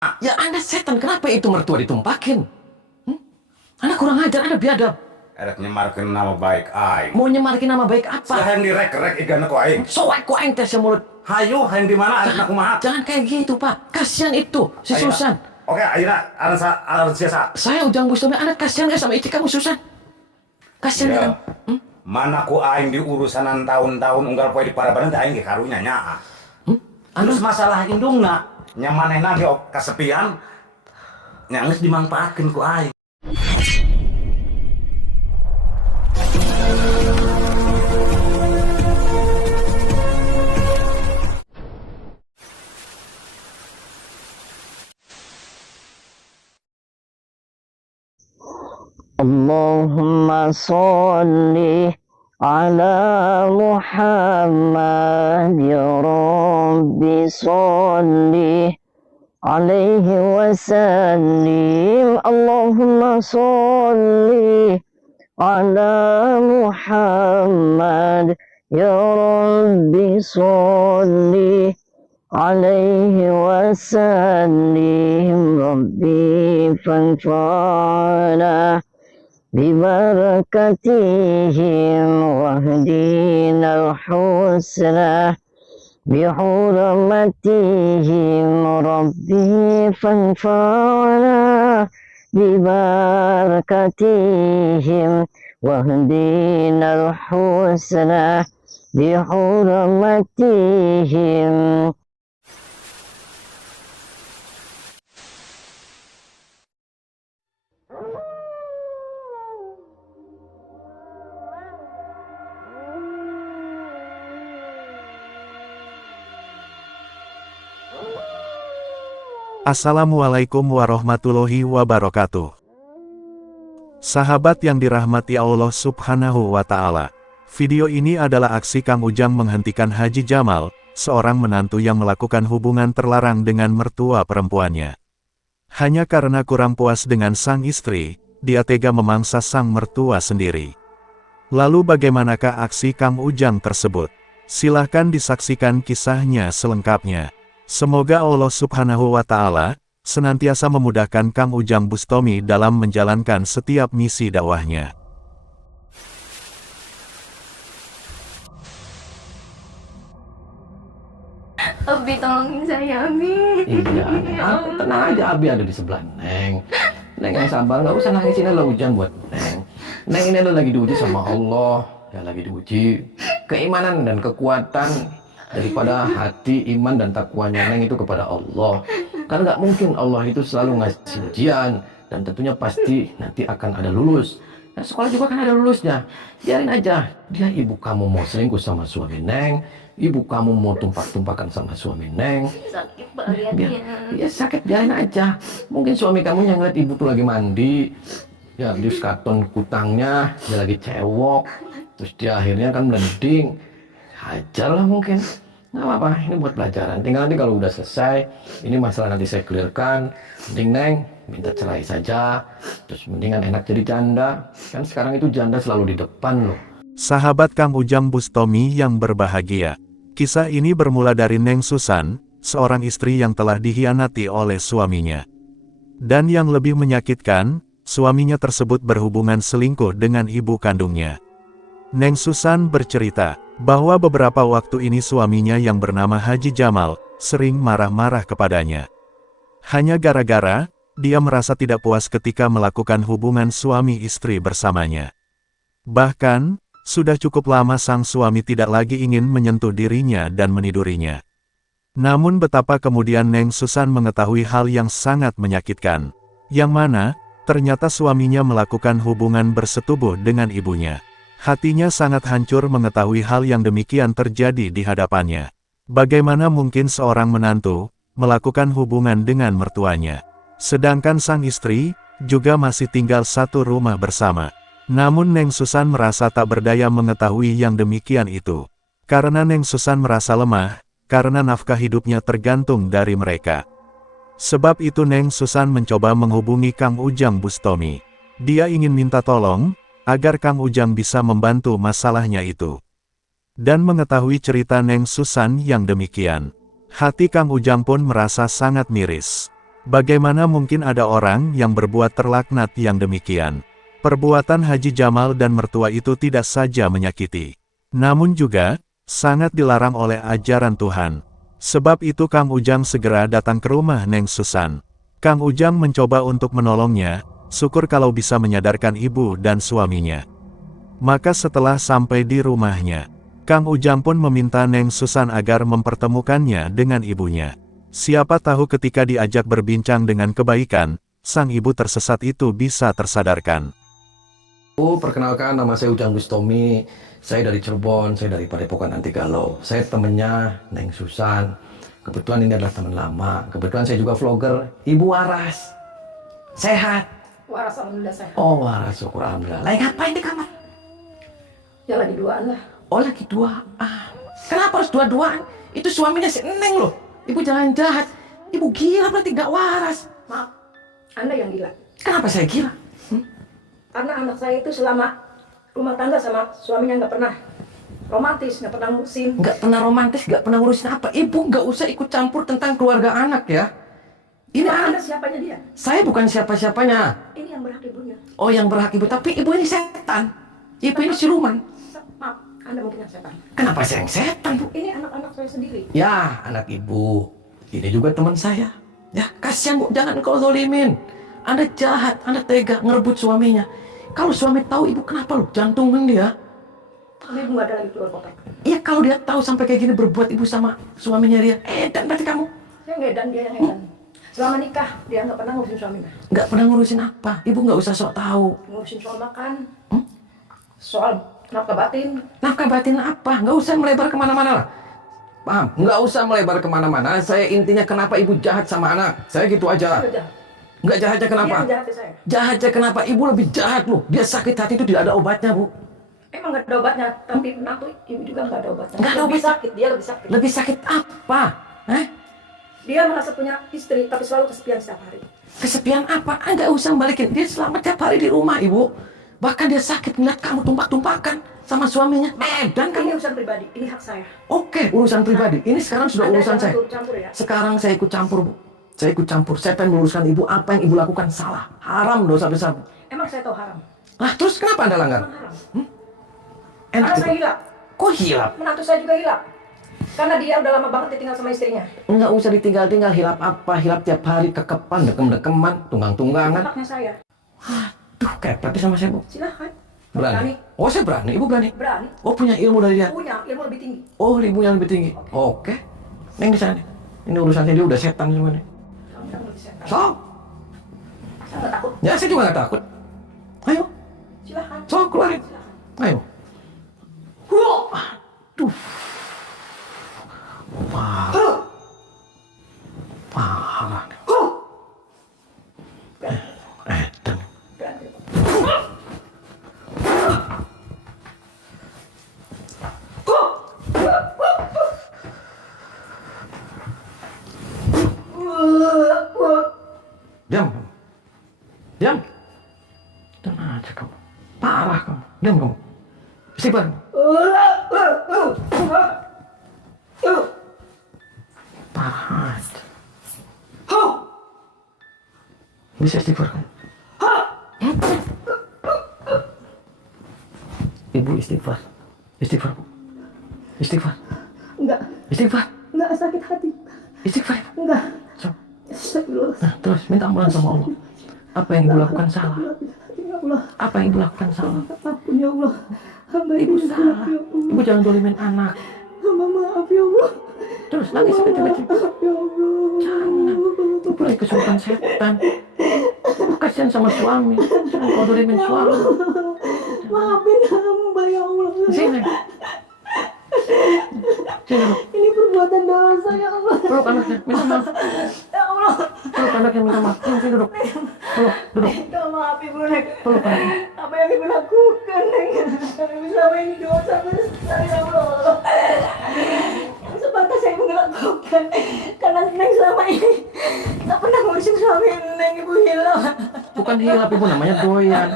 Ya Anda setan, kenapa itu mertua ditumpakin? Anda kurang ajar, Anda biadab. Erek nyemarkeun nama baik aing. Mau nyemarkin nama baik apa? Hayang direk-rek igana ku aing. Soek ku aing teh mulut. Hayu hayang di mana arek kumaha? Jangan kayak gitu, Pak. Kasihan itu si Ayeuna. Susan. Oke, ayeuna aran siasa. Saya Ujang Bustami, Anda kasihan gak sama istri kamu Susan? Kasihan Iya. kan? Mana ku aing di urusanan tahun-tahun unggal poe di Parabanan teh aing ge karunya nya. Terus masalah indungna nya manehna ge kasepian nya geus dimanfaatkeun ku aing. Allahumma sholli ala Muhammad ya Rabbi sholli alaihi wasallim. Allahumma sholli ala Muhammad ya Rabbi sholli alaihi wasallim. Rabbi fanfa'na ببركتهم واهدنا الحسنى بحرمتهم ربي فانفعنا ببركتهم واهدنا الحسنى بحرمتهم. Assalamualaikum warahmatullahi wabarakatuh. Sahabat yang dirahmati Allah Subhanahu wa Ta'ala, video ini adalah aksi Kang Ujang menghentikan Haji Jamal, seorang menantu yang melakukan hubungan terlarang dengan mertua perempuannya. Hanya karena kurang puas dengan sang istri, dia tega memangsa sang mertua sendiri. Lalu bagaimanakah aksi Kang Ujang tersebut? Silahkan disaksikan kisahnya selengkapnya. Semoga Allah Subhanahu wa Ta'ala senantiasa memudahkan Kang Ujang Bustami dalam menjalankan setiap misi dakwahnya. Abi tolongin saya, Abi. Iya, tenang aja, Abi ada di sebelah Neng. Neng yang sabar, nggak usah nangisin lo Ujang buat Neng. Neng ini lo lagi diuji sama Allah, ya lagi diuji keimanan dan kekuatan daripada hati iman dan takwanya Neng itu kepada Allah. Kan nggak mungkin Allah itu selalu ngasih ujian dan tentunya pasti nanti akan ada lulus. Nah, sekolah juga kan ada lulusnya. Biarin aja. Dia ibu kamu mau selingkuh sama suami Neng, ibu kamu mau tumpak-tumpakan sama suami Neng. Sakit banget Ya sakit, biarin aja. Mungkin suami kamu yang ngeliat ibu tuh lagi mandi, ya di karton kutangnya dia lagi cewok, terus dia akhirnya kan melending. Hajar lah mungkin. Nggak apa-apa, ini buat pelajaran. Tinggal nanti kalau udah selesai, ini masalah nanti saya clearkan. Mending Neng minta cerai saja, terus mendingan enak jadi janda. Kan sekarang itu janda selalu di depan loh. Sahabat Kang Ujang Bustami yang berbahagia, kisah ini bermula dari Neng Susan, seorang istri yang telah dikhianati oleh suaminya. Dan yang lebih menyakitkan, suaminya tersebut berhubungan selingkuh dengan ibu kandungnya. Neng Susan bercerita bahwa beberapa waktu ini suaminya yang bernama Haji Jamal sering marah-marah kepadanya. Hanya gara-gara dia merasa tidak puas ketika melakukan hubungan suami istri bersamanya. Bahkan, sudah cukup lama sang suami tidak lagi ingin menyentuh dirinya dan menidurinya. Namun betapa kemudian Neng Susan mengetahui hal yang sangat menyakitkan, yang mana ternyata suaminya melakukan hubungan bersetubuh dengan ibunya. Hatinya sangat hancur mengetahui hal yang demikian terjadi di hadapannya. Bagaimana mungkin seorang menantu melakukan hubungan dengan mertuanya, sedangkan sang istri juga masih tinggal satu rumah bersama. Namun Neng Susan merasa tak berdaya mengetahui yang demikian itu. Karena Neng Susan merasa lemah, karena nafkah hidupnya tergantung dari mereka. Sebab itu Neng Susan mencoba menghubungi Kang Ujang Bustami. Dia ingin minta tolong agar Kang Ujang bisa membantu masalahnya itu. Dan mengetahui cerita Neng Susan yang demikian, hati Kang Ujang pun merasa sangat miris. Bagaimana mungkin ada orang yang berbuat terlaknat yang demikian? Perbuatan Haji Jamal dan mertua itu tidak saja menyakiti, namun juga sangat dilarang oleh ajaran Tuhan. Sebab itu Kang Ujang segera datang ke rumah Neng Susan. Kang Ujang mencoba untuk menolongnya, syukur kalau bisa menyadarkan ibu dan suaminya. Maka setelah sampai di rumahnya, Kang Ujang pun meminta Neng Susan agar mempertemukannya dengan ibunya. Siapa tahu ketika diajak berbincang dengan kebaikan, sang ibu tersesat itu bisa tersadarkan. Perkenalkan, nama saya Ujang Bustomi. Saya dari Cirebon, saya dari Padepokan Anti Galau. Saya temennya Neng Susan. Kebetulan ini adalah teman lama. Kebetulan saya juga vlogger. Ibu waras. Sehat. Waras alhamdulillah sehat. Oh waras, syukur alhamdulillah. Lagi ngapain di kamar? Ya lagi duaan lah. Oh lagi duaan. Kenapa harus dua-duaan? Itu suaminya si Neng loh. Ibu jangan jahat. Ibu gila berarti gak waras. Maaf, Anda yang gila. Kenapa saya gila? Karena anak saya itu selama rumah tangga sama suaminya nggak pernah romantis, nggak pernah ngurusin. Nggak pernah romantis, nggak pernah ngurusin apa. Ibu nggak usah ikut campur tentang keluarga anak ya. Ini Anda anak. siapanya dia? Saya bukan siapa-siapanya. Ini yang berhak ibunya. Oh yang berhak ibu, tapi ibu ini setan. Ibu ini siluman. Maaf, Anda mungkin yang setan. Kenapa saya yang setan bu? Ini anak-anak saya sendiri. Ya anak ibu. Ini juga teman saya. Ya kasihan bu, jangan kau zolimin. Anda jahat, Anda tega ngerebut suaminya. Kalau suami tahu ibu kenapa loh, jantungan dia. Karena ibu nggak ada lagi keluar kotak. Iya kalau dia tahu sampai kayak gini berbuat ibu sama suaminya dia. Dan berarti kamu Saya nggak edan, dia yang edan. Selama nikah dia nggak pernah ngurusin suaminya. nggak pernah ngurusin apa. Ibu nggak usah sok tahu. Ngurusin soal makan, soal nafkah batin. Nafkah batin apa? Nggak usah melebar kemana-mana lah. Paham? Nggak usah melebar kemana-mana. Saya intinya kenapa ibu jahat sama anak. Saya gitu aja. Sudah jahat. Nggak jahatnya kenapa? Dia yang jahat ke saya. Jahatnya kenapa? Ibu lebih jahat loh. Dia sakit hati itu tidak ada obatnya bu. Emang nggak ada obatnya, tapi menantu ibu juga nggak ada obatnya. Nggak ada Lebih obat. sakit, dia lebih sakit. Lebih sakit apa? Dia merasa punya istri, tapi selalu kesepian setiap hari. Kesepian apa? Nggak usah balikin. Dia selamat tiap hari di rumah ibu. Bahkan dia sakit melihat kamu tumpak-tumpakan sama suaminya. Dan Ini kamu. urusan pribadi, ini hak saya. Oke, urusan pribadi. Ini sekarang sudah Anda urusan jangan saya. turut campur ya. Sekarang saya ikut campur, Bu. Saya ikut campur. Saya pengen meluruskan ibu apa yang ibu lakukan salah. Haram dosa besar, Bu. Emang saya tahu haram. Lah, terus kenapa Anda langgar? Emang haram. Enak Karena saya gitu. hilap. Kok hilap? Menantu saya juga hilap. Karena dia udah lama banget ditinggal sama istrinya. Enggak usah ditinggal-tinggal. Hilap apa? Hilap tiap hari kekepan, dekem-dekeman, tunggang-tunggangan. Haknya saya. Aduh, kayak berarti sama saya, Bu. Silahkan. Berani. Oh, saya berani. Ibu berani. Berani. Oh, punya ilmu dari dia. Punya ilmu lebih tinggi. Oh, ilmu yang lebih tinggi. Oke. Neng di sana nih. Ini urusannya dia udah setan semua nih. Kamu yang lebih sehat. So, Saya nggak takut. ya saya juga nggak takut. Ayo, Silahkan. so keluarin. Ayo. Aduh. Parah. Parah. Edan. Berani. Diam. Diam. Diam aja kamu. Parah kamu. Diam kamu. Istighfar. Parah aja. Bisa istighfar kamu. Ibu istighfar. Istighfar. Bu. Istighfar. Enggak. Istighfar. Enggak sakit hati. Istighfar. Enggak. So. Astagfirullah. Nah, terus minta ampunan sama Allah. Apa yang ibu lakukan salah? Ya Allah. Apa yang ibu lakukan salah? Ampun ya Allah. Hamba Ibu ini salah. ya Allah. Ibu jangan dolimin anak. Hamba maaf ya Allah. Terus nangis kecil-kecil. Maaf ya Allah. Jangan. Ibu lagi kesurupan setan. Ibu kasihan sama suami. Jangan kau dolimin suami. Maafin hamba ya Allah. Sini. Sini dulu. Ini perbuatan dosa ya Allah. Peluk anaknya. Minta maaf. Ya Allah. Peluk anaknya minta maaf. Sini duduk. Peluk. Duduk. Minta maaf ibu Nek. Peluk anaknya. Apa yang ibu lakukan Nek? Ibu selama ini dosa besar ya Allah. Yang sebatas yang ibu lakukan. Karena Nek selama ini tak pernah ngurusin suami Nek. Ibu hilang. Bukan hilap ibu, namanya goyang.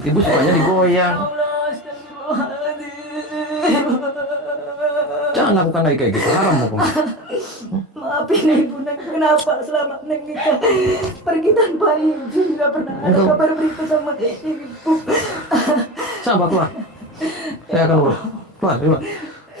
Ibu sukanya digoyang. Allah, astagfirullahaladzim. Jangan lakukan lagi kayak gitu. Haram hukum. Maaf maafin ibu Neng. Kenapa selama Neng nikah pergi tanpa izin, nggak pernah ada kabar berita sama ibu. Sabar keluar. Saya akan urus. Keluar.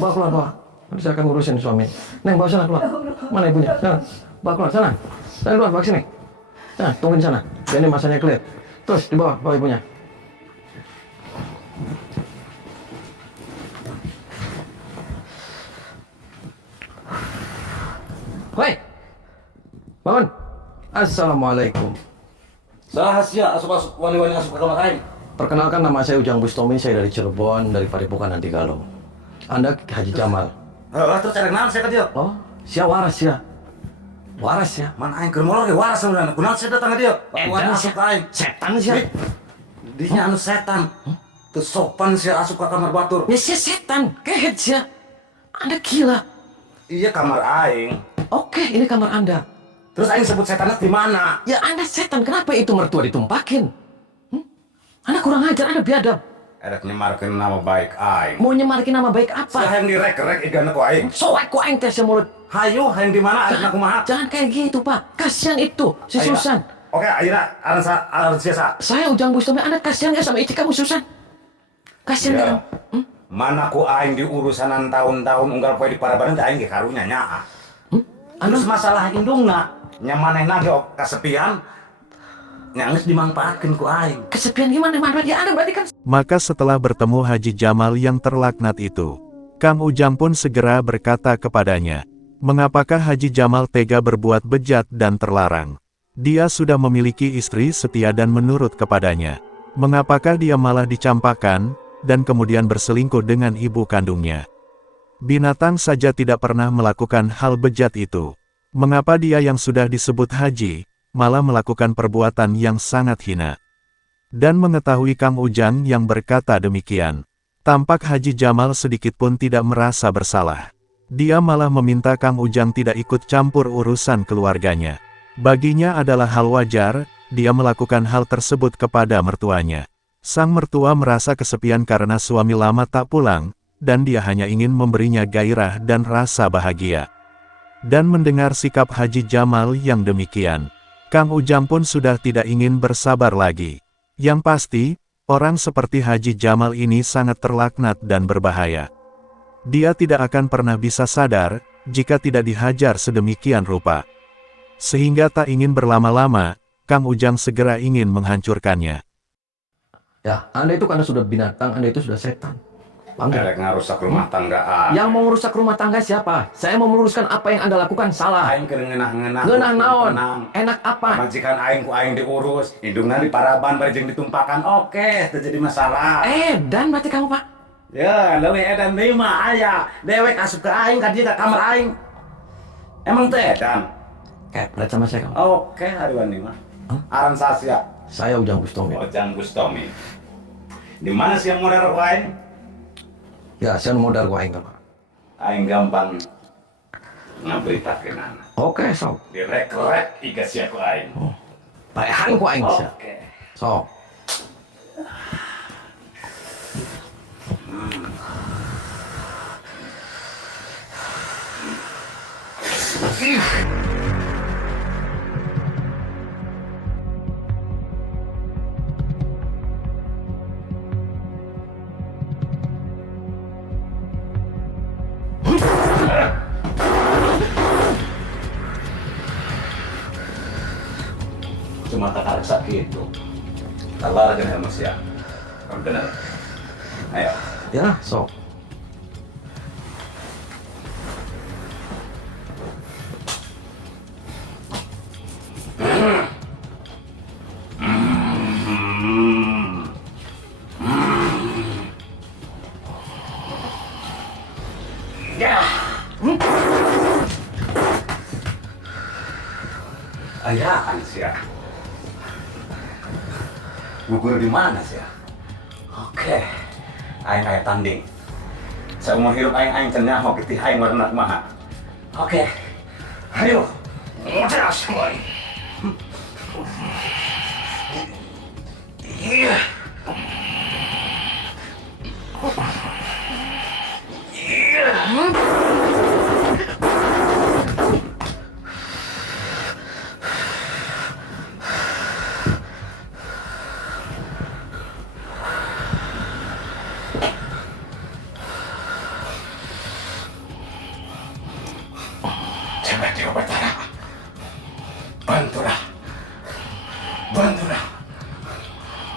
Bawa keluar. Nanti saya akan ngurusin suami. Neng, bawa sana keluar. Mana ibunya? Sana. Bawa keluar sana. Saya keluar, bawa sini. Nah, tungguin sana. Biar ini masanya clear. Terus di bawah, bawa ibunya. Woi, bangun. Assalamualaikum. Salah hasil asup wani-wani asup ke kamar aing. Perkenalkan, nama saya Ujang Bustomi. Saya dari Cirebon, dari Padepokan Antigalung. Anda Haji Jamal. Terus ada kenal saya ke dia. Oh, sia waras ya. Waras ya. Man aing keur molor ge waras sebenarnya. Kunaon saya datang ke dia. Wani asup ke aing. Setan sih. Dinya anu setan. Teu sopan sih asup ke kamar batur. Ya si setan, kehet sih. Anda gila. Iya kamar aing. Oke, ini kamar Anda. Terus aing sebut setannya di mana? Ya Anda setan, kenapa itu mertua ditumpakin? Anda kurang ajar, Anda biadab. Erek nyemarkeun nama baik aing. Mau nyemarakin nama baik Saya apa? yang direk-rek igana ku aing. Soek ku aing teh sia mulut. Hayu hayang di mana aing kumaha? Jangan kayak gitu, Pak. Kasihan itu, si Ayeuna. Susan. Oke, ayeuna aran siasa. Saya Ujang Bustomi, Anda kasihan nggak sama istri kamu, Susan? Kasihan nggak Ya. kamu? Mana ku aing di urusanan tahun-tahun unggal poe di parabanan teh aing ge karunya nyaa. Terus masalah indungna nya manehna ge kasepian nya geus dimanfaatkeun ku aing. Kesepian gimana, Manfaat? Ya Anda berarti kan. Maka setelah bertemu Haji Jamal yang terlaknat itu, Kang Ujang pun segera berkata kepadanya, mengapakah Haji Jamal tega berbuat bejat dan terlarang? Dia sudah memiliki istri setia dan menurut kepadanya. Mengapakah dia malah dicampakkan, dan kemudian berselingkuh dengan ibu kandungnya? Binatang saja tidak pernah melakukan hal bejat itu. Mengapa dia yang sudah disebut haji, malah melakukan perbuatan yang sangat hina? Dan mengetahui Kang Ujang yang berkata demikian, tampak Haji Jamal sedikit pun tidak merasa bersalah. Dia malah meminta Kang Ujang tidak ikut campur urusan keluarganya. Baginya adalah hal wajar, dia melakukan hal tersebut kepada mertuanya. Sang mertua merasa kesepian karena suami lama tak pulang, dan dia hanya ingin memberinya gairah dan rasa bahagia. Dan mendengar sikap Haji Jamal yang demikian, Kang Ujang pun sudah tidak ingin bersabar lagi. Yang pasti, orang seperti Haji Jamal ini sangat terlaknat dan berbahaya. Dia tidak akan pernah bisa sadar, jika tidak dihajar sedemikian rupa. Sehingga tak ingin berlama-lama, Kang Ujang segera ingin menghancurkannya. Ya, Anda itu karena sudah binatang, Anda itu sudah setan. Paham nggak? Erek ngarusak rumah tangga aing. Yang mau merusak rumah tangga siapa? Saya mau meluruskan apa yang Anda lakukan salah. Aing keur ngeunah-ngeunah. Ngeunah naon? tenang. Enak apa? Majikan aing ku aing diurus, indungna di paraban bari jeung ditumpakan. Oke, teu jadi masalah. Dan berarti kamu, Pak? Ya, leuwih edan deui mah aya. Dewek asup ke aing ka dieu ka kamar aing. Emang teh edan? Kayak berat sama saya kamu. Oke, hariwan ini mah. Aran Sasya. Saya Ujang Bustomi. Ojang Bustomi. Di mana sih yang modal ku aing? Ya, saya modal ku aing Pak. Aing gampang ngaberitakeun anak. Oke, sok. Direk-rek iga sia ku aing. Baehan ku aing sia. Oke. Sok. Cuma tak sakit itu. Kabar kan emosi ya. Benar. Ayo. Ya, sok. Ayaan sih ya. Gugur di mana sih ya? Oke. Aing aya tanding. Seumur hidup aing cenah mau getih aing warna kumaha. Oke. Ayo. Modal semua. Iya. Iya. Bantulah.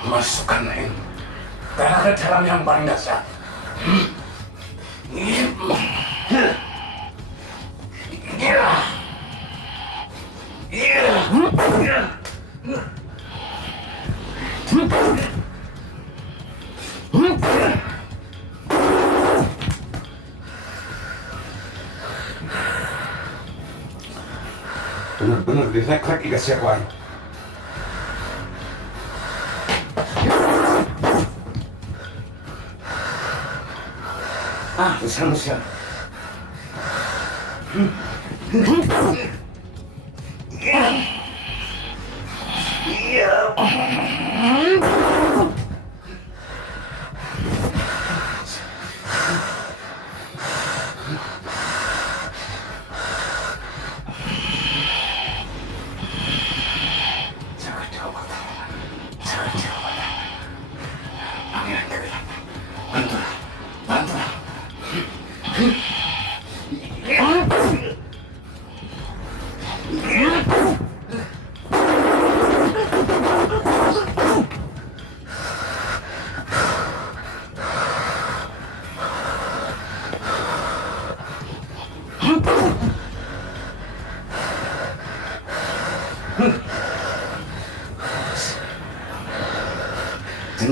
Masukkan Neng. Karena ada jalan yang paling dasar. Bener-bener direk-rek iga siapa ini. Bisa.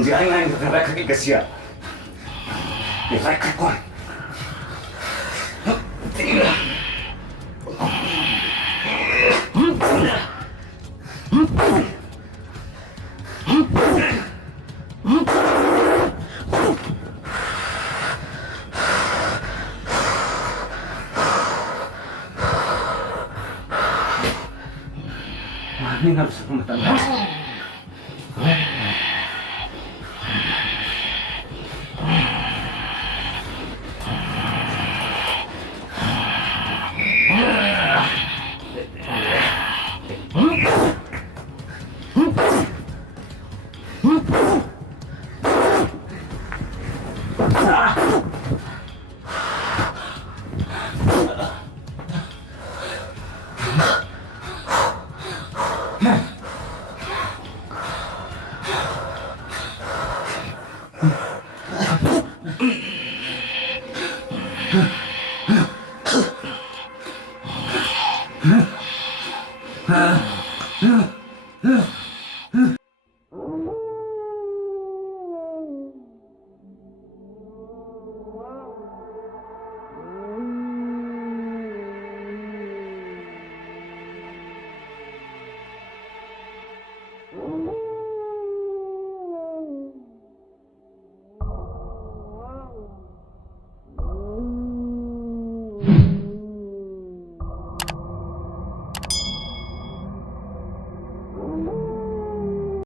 Jangan direk-rek iga siapa. Direk-rek kon. Ini harus rumah tangga.